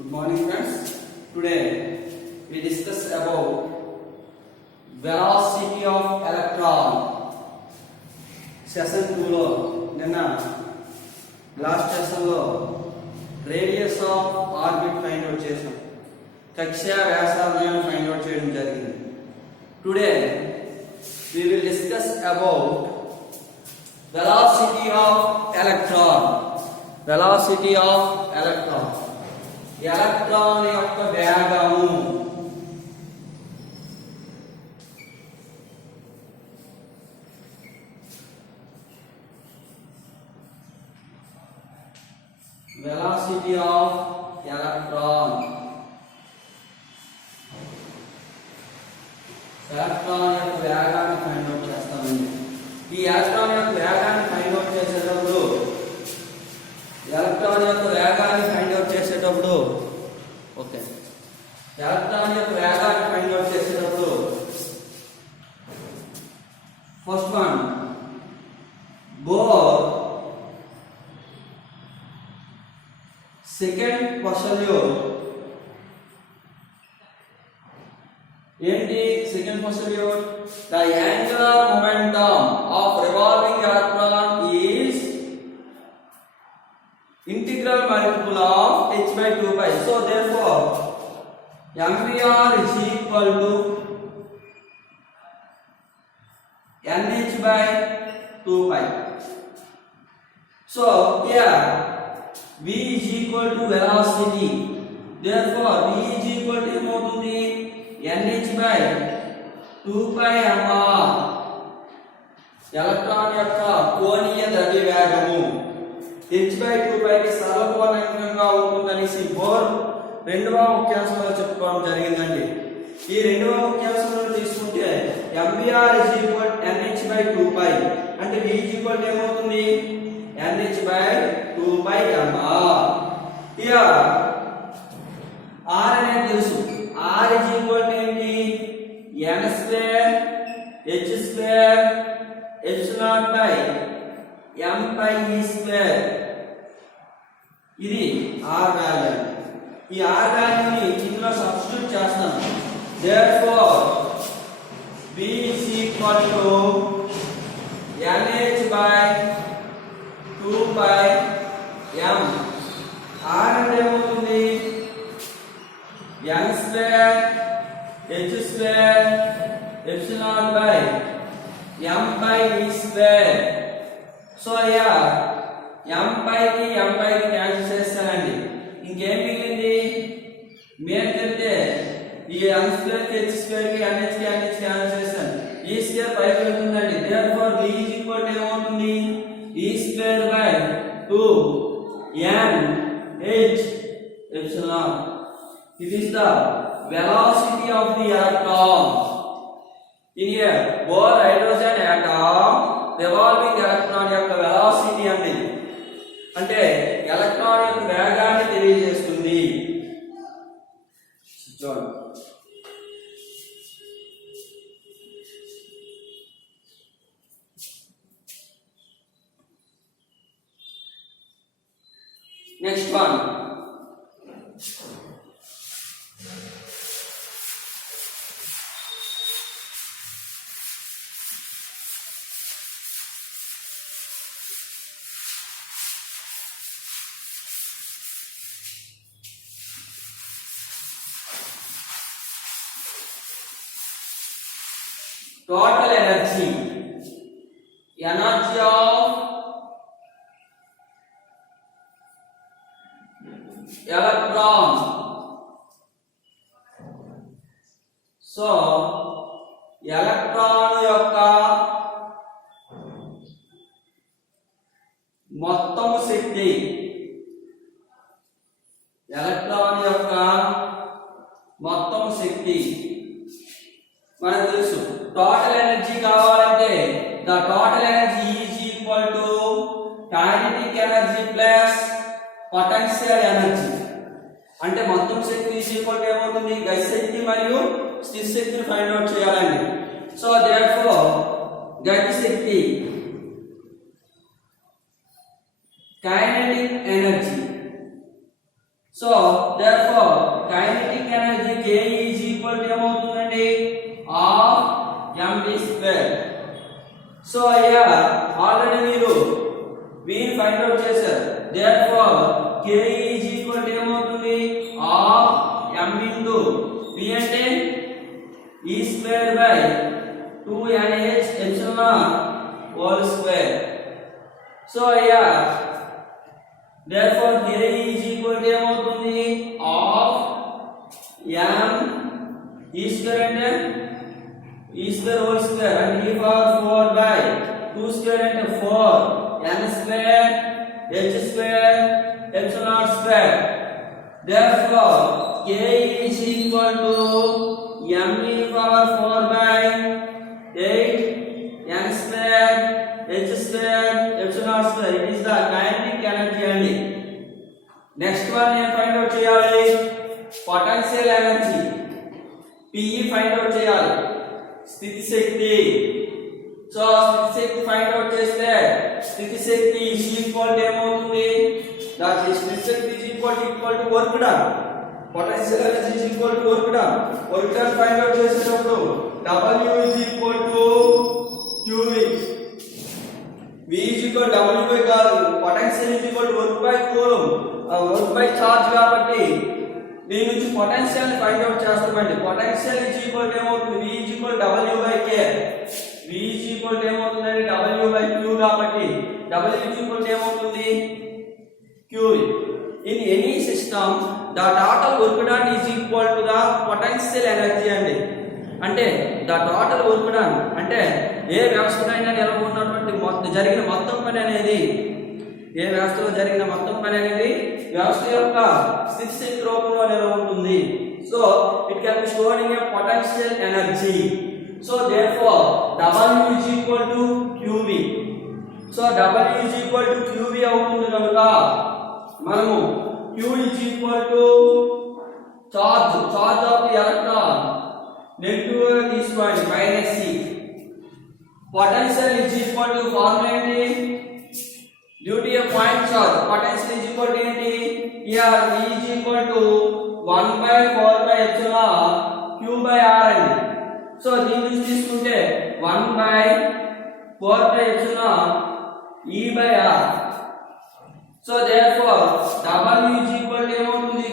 Good morning friends. Today we discuss about velocity of electron. Session 2 లో నిన్న last session లో radius of orbit find out చేసాం. కక్ష్య వ్యాసార్థాన్ని ఫైండ్ అవుట్ చేయడం జరిగింది. Today we will discuss about velocity of electron. Velocity of electron. Electron యొక్క వేగము. Velocity of electron. ఎలక్ట్రాన్ యొక్క వేగాన్ని ఫైండ్ అవుట్ చేస్తామండి. ఈ ఎలక్ట్రాన్ యొక్క వేగాన్ని ఫైండ్ అవుట్ చేసేటప్పుడు ఎలక్ట్రాన్ యొక్క వేగాన్ని ఫైండ్ అవుట్ చేసేటప్పుడు first one Bohr second postulate. ఏంటి second postulate? The angular momentum of revolving electron is integral multiple of h by 2 pi. So therefore mvr is equal to nh by 2 pi. So here v is equal to velocity. Therefore v is equal to ఏమవుతుంది? nh by 2 pi mr. Electron యొక్క కోణీయ ద్రవ్యవేగము h by 2 pi కి సరళకోణంగా ఉంటుందనేసి బోర్ రెండవ ముఖ్యాంశంలో చెప్పుకోవడం జరిగిందండి. ఈ రెండవ ముఖ్యాంశంలో తీసుకుంటే mvr is equal to nh by 2 pi అంటే v is equal to ఏమవుతుంది? nh by 2 pi mr. here r అనేది తెలుసు. r is equal to ఏంటి? n square h square epsilon by m pi e square. ఇది r వాల్యూ. ఈ r వాల్యూని ఇందులో సబ్స్టిట్యూట్ చేస్తాం. therefore v is equal to nh by 2 pi m. r అంటే ఏమవుతుంది? n square h square epsilon by m pi e square. So అయ్యా m పైకి క్యాన్సిల్ చేస్తానండి. ఇంకేం మిగిలింది? మేల్కెళ్తే ఈ n స్క్వేర్ కి h స్క్వేర్ కి nh క్యాన్సిల్ చేస్తాను. ఈ స్క్వేర్ పైకి వెళ్తుందండి. therefore v is equal to ఏమవుతుంది? e square by 2 n h epsilon. This is the velocity of the electron. In here both hydrogen atom revolving electron యొక్క వెలాసిటీ అంటే ఎలక్ట్రాన్ యొక్క వేగాన్ని తెలియజేస్తుంది. చూడండి next one total energy of electron. So electron యొక్క మొత్తం శక్తి, ఎలక్ట్రాన్ యొక్క మొత్తం శక్తి మనకు తెలుసు. టోటల్ ఎనర్జీ కావాలంటే the total energy is equal to kinetic energy plus potential energy. అంటే మొత్తం శక్తి ఈజ్ ఈక్వల్ టు ఏమవుతుంది? గతి శక్తి మరియు స్థిర శక్తిని ఫైండ్ అవుట్ చేయాలండి. సో దేర్ఫోర్ గతి శక్తి kinetic energy. So therefore find out చేశారు. therefore ke is equal to ఏమవుతుంది half m into v అంటే e square by 2nh epsilon whole square. so here therefore ke is equal to ఏమవుతుంది half m e square అంటే e square whole square and e power 4 by 2 square and 4 n square h square epsilon square. therefore k is equal to m e power 4 by 8 n square h square epsilon square. it is the kinetic energy అండి. Next one నేను find out చేయాలి potential energy pe find out చేయాలి. స్థితి శక్తి. సో స్థితి శక్తి find out చేస్తే స్థితి శక్తి is equal to ఏమవుతుంది that is స్థితి శక్తి is equal to work done. potential energy is equal to work done. work done find out చేసేటప్పుడు w is equal to qv. v is equal to w by కాదు potential is equal to work by coulomb. work by charge కాబట్టి దీని నుంచి potential find out చేస్తామండి. Potential is equal to ఏమవుతుంది v is equal to w by k. v is equal to ఏమవుతుందండి w by q కాబట్టి w is equal to ఏమవుతుంది q. in any system the total work done is equal to the potential energy అండి. అంటే the total work done అంటే ఏ వ్యవస్థలో నెలకొన్నటువంటి జరిగిన మొత్తం పని అనేది ఏ వ్యవస్థలో జరిగిన మొత్తం పని అనేది వ్యవస్థ యొక్క స్థితి శక్తి రూపంలో నిల్వ ఉంటుంది. So it can be stored in a potential energy. So therefore w is equal to qv. So w is equal to qv అవుతుంది కనుక మనము q is equal to charge of the electron negative గా తీసుకోండి minus c. Potential is equal to formula ఏంటి due to a point charge potential is equal to ఏంటి here v is equal to 1 by 4 by epsilon q by r అండి. సో దీని నుంచి తీసుకుంటే 1 by 4 by epsilon e by r. So therefore w is equal to ఏమవుతుంది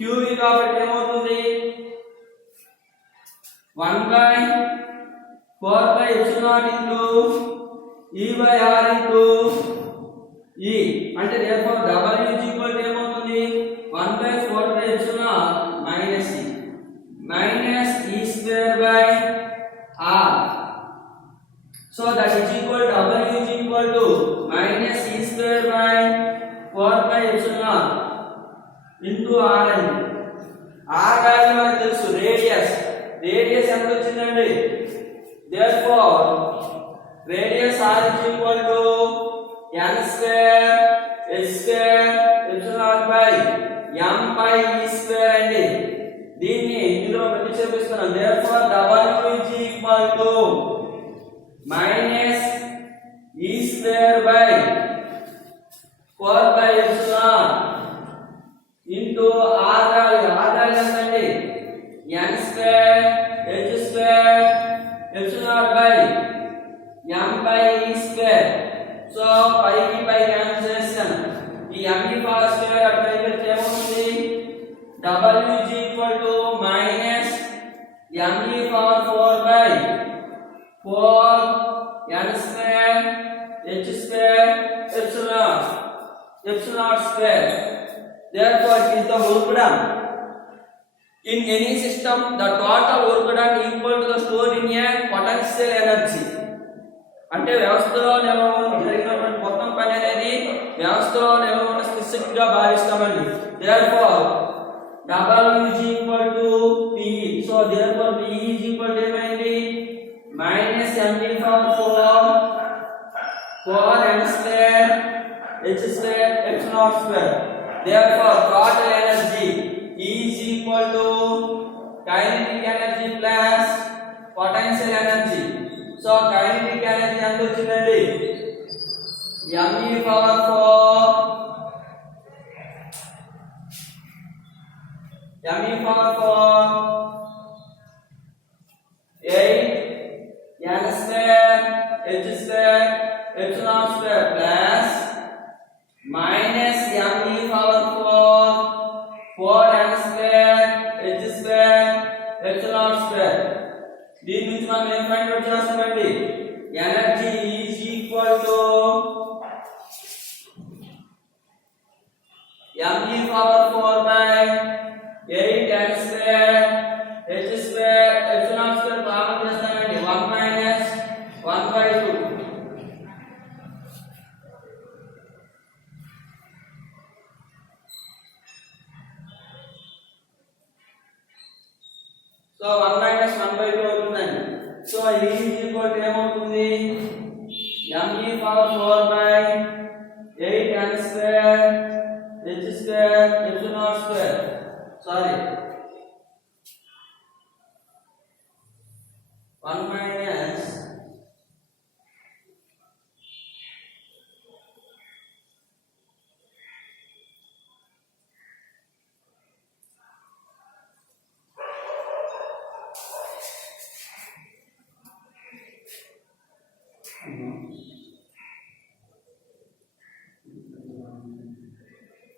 qv కాబట్టి ఏమవుతుంది 1 by 4 by epsilon into e by r into e అంటే therefore w is equal to ఏమవుతుంది 1 by 4 by epsilon minus e minus e square by r. so that is equal to w is equal to minus e square by 4 by epsilon into r అండి. r value మనకు తెలుసు రేడియస్ ఎంత వచ్చిందండి therefore radius r is equal to n square h square epsilon by m by e square అండి. దీన్ని ఇందులో ప్రతిక్షేపిస్తున్నాం. therefore w is equal to minus e square by 4 by epsilon into r value ఎంతండి n square h square epsilon by m by e square. So పైకి క్యాన్సిలేషన్ ఈ m e power square అటు పైకి వెళ్తే ఏమవుతుంది w is equal to minus m e power 4 by 4 n square h square epsilon square. therefore it is the work done in any system. the total work done equal to the stored in a potential energy. అంటే వ్యవస్థలో నిల్వ జరిగినటువంటి మొత్తం పని అనేది వ్యవస్థలో నిల్వ ఉన్న స్థితి శక్తిగా భావిస్తామండి. therefore w is equal to p. so therefore p is equal to ఏమైంది minus m e power 4 n square h square epsilon square. therefore total energy is equal to kinetic energy plus potential energy. So kinetic energy ఎంత వచ్చిందండి m e power 8 n square h square epsilon square plus నుంచి మనం ఏం find out చేస్తామండి energy is equal to me power 4 బై 8 n square h square epsilon square common చేస్తామండి 1 మైనస్ 1 బై 2 సో 1 మైనస్ 1 బై 2 అవుతుందండి so e is equal to ఏమవుతుంది me power 4 బై 8 n square h square epsilon square sorry 1 minus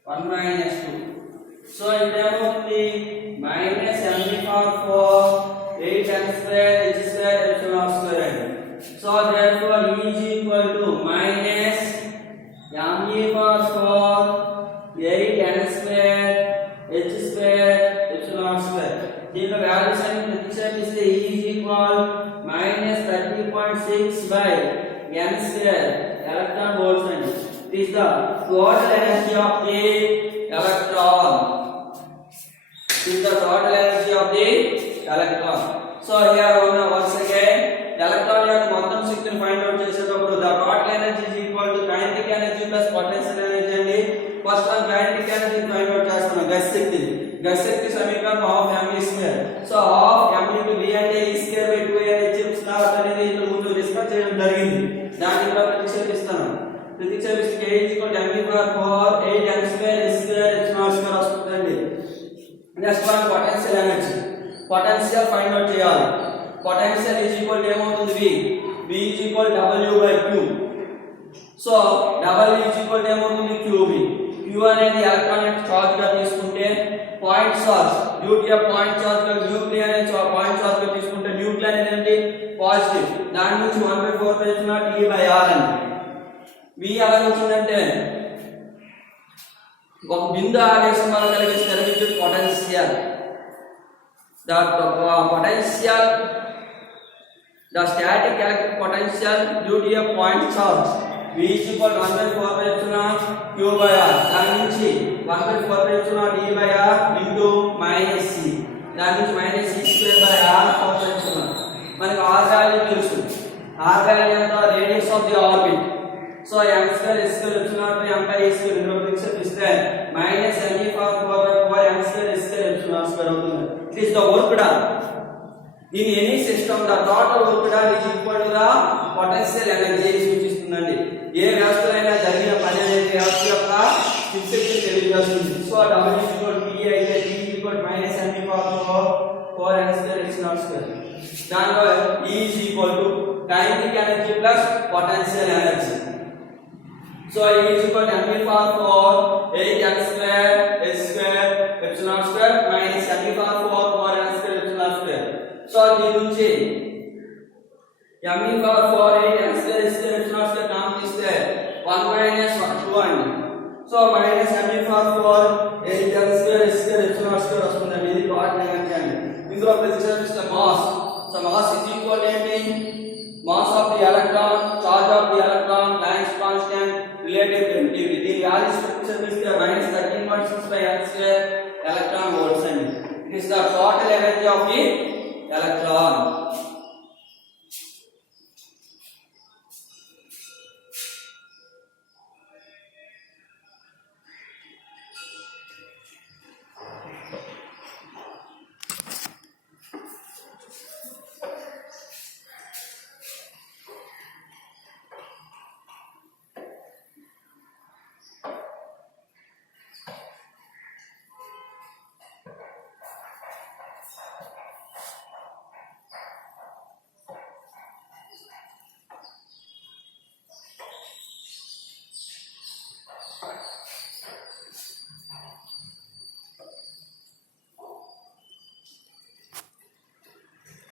one minus 2 so it ఏమవుతుంది minus m power 4 8 n square h square epsilon square అండి so therefore e is equal to minus m power 4 8 n square h square epsilon square దీనిలో వాల్యూస్ అన్ని ప్రతిక్షేపిస్తే e is equal minus 30.6 by n square electron volts అండి it is the total energy of the electron it is the total energy of the electron so here once again electron యొక్క మొత్తం శక్తిని find out చేసేటప్పుడు the total energy is equal to kinetic energy plus potential energy అండి ఫస్ట్ మనం kinetic energy find out చేస్తున్నాం గతి శక్తి సమీకరణం half m square so half m into v అంటే e square by 2 అనేది చెప్తున్నారు అనేది ఇంతకు ముందు డిస్కస్ చేయడం జరిగింది దాన్ని ఇక్కడ ప్రతిక్షేపిస్తాను ప్రతిక్షేపిస్తే k is equal to m power 4 8 n square s square epsilon square వస్తుందండి next one potential find out చేయాలి పొటెన్షియల్ is equal to ఏమవుతుంది v is equal to w by q so w is equal to ఏమవుతుంది qv q అనేది electronic charge గా తీసుకుంటే point charge duty of point charge గా న్యూక్లియర్ అనే point charge గా తీసుకుంటే న్యూక్లియర్ అనేది ఏంటి పాజిటివ్ దాని నుంచి 1/4 వేస్తున్నా t by r అని v ఎలా వచ్చిందంటే ఒక బిందు ఆవేశం వల్ల కలిగే స్థిర విద్యుత్ potential the static electric potential due to a point charge v is equal to 1/4 by epsilon q by r దాని నుంచి 1/4 by epsilon d by r into minus c దాని నుంచి minus c square by r cos epsilon మనకి r value తెలుసు r value ఎంత radius of the orbit so m square s square epsilon by m by s square ఇందులో ప్రతిక్షేపిస్తే minus m power 4 by 4 m square s square epsilon square అవుతుంది it is the work done in any system the total work done is equal to the potential energy సూచిస్తుందండి ఏ వ్యవస్థలైనా జరిగిన పని అనేది వ్యవస్థ యొక్క శక్తిని తెలియజేస్తుంది so w is equal to p అయితే p is equal to minus m power 4 m square epsilon square దానిలో e is equal to kinetic energy plus potential energy so e is equal to m power 4 8 m square s square epsilon square minus m power 4 m square epsilon square so దీని నుంచి m power 4 8 m square s square epsilon square common తీస్తే 1 minus 2 అండి so minus m power 4 8 m square s square epsilon square వస్తుందండి ఇది total energy అండి ఇందులో ప్రతిక్షేపిస్తే mass so mass is equal to ఏంటి mass of the electron charge of the electron Planck's constant relative to activity the values ప్రతిక్షేపిస్తే minus 13.6 by m square electron volts అండి it is the total energy of the electron